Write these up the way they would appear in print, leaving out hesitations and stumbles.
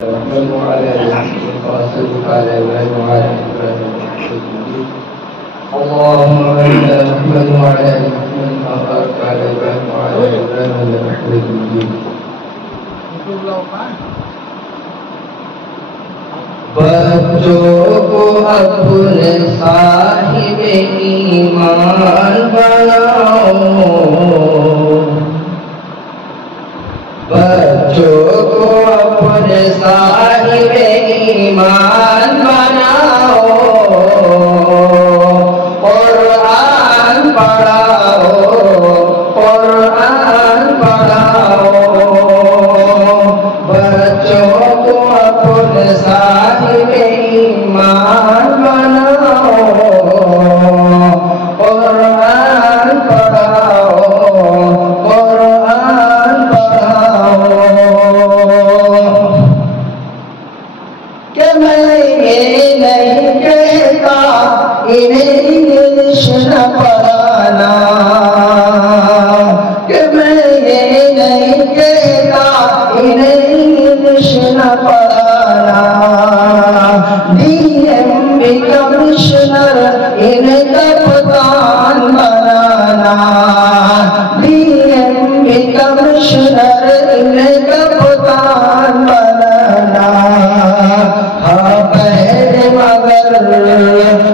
محمد وعلى آل محمد وصلى على إبراهيم وعلى آل إبراهيم اللهم بارك على محمد وعلى آل محمد كما باركت على إبراهيم وعلى آل إبراهيم إنك حميد مجيد. بچوں کو اپنے صاحب ایمان بناؤ، بچوں کو اپنے صاحب ایمان بناؤ، قرآن پڑھاؤ، قرآن پڑھاؤ، بچوں کو اپنے صاحب ایمان بناؤ، قرآن پڑھاؤ، قرآن پڑھاؤ. کہ میں یہ نہیں کہتا انہیں انگلش نہ پڑھانا، کہ میں یہ نہیں کہتا انہیں انگلش نہ پڑھانا، ڈی ایم بھی کمشنر انہیں کپتان بنانا، ڈی ایم بھی کمشنر انہیں کپتان بنانا.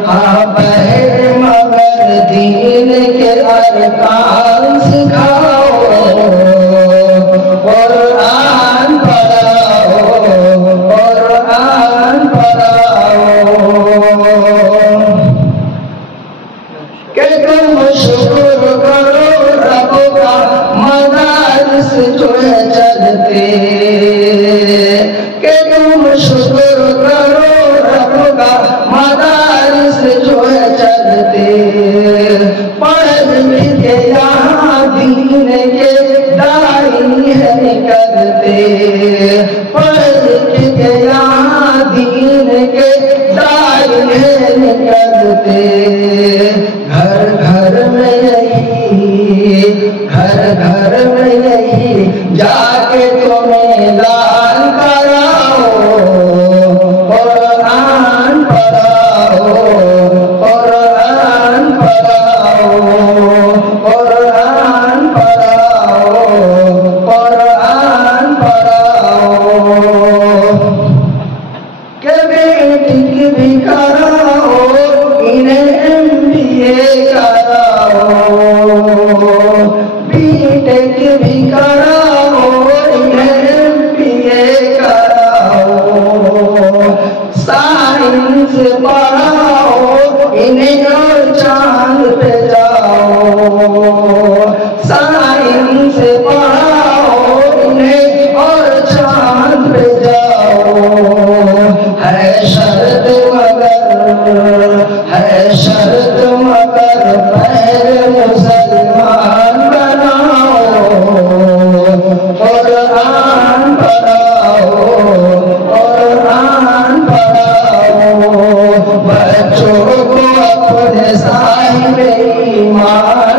ہاں بہر مگر دین کے ارکان سکھاؤ، قرآن پڑھاؤ، قرآن پڑھاؤ. کہ تم شکر کرو رب کا مدارس جو ہے چلتے، کہ تم شکر کرو رب کا مدارس جو ہے چلتے، پڑھ لکھ کے یہاں دین کے داعی ہے نکلتے، پڑھ لکھ کے یہاں دین کے داعی ہے نکلتے. گھر گھر میں یہی جا کے تمہیں اعلان کراؤ، قرآن پڑھاؤ، قرآن پڑھاؤ، قرآن پڑھاؤ، قرآن پڑھاؤ. کہ بیٹی کی بھی کراؤ انہیں MBA کراؤ، B.Tech بھی کراؤ انہیں MBA کراؤ، سائنس پڑھاؤ انہیں اور چاند پہ جاؤ، سائنس پڑھاؤ انہیں اور چاند پہ جاؤ. ہے شرط مگر پہلے مسلمان بناؤ، قرآن پڑھاؤ، قرآن پڑھاؤ. بچوں کو اپنے صاحب ایمان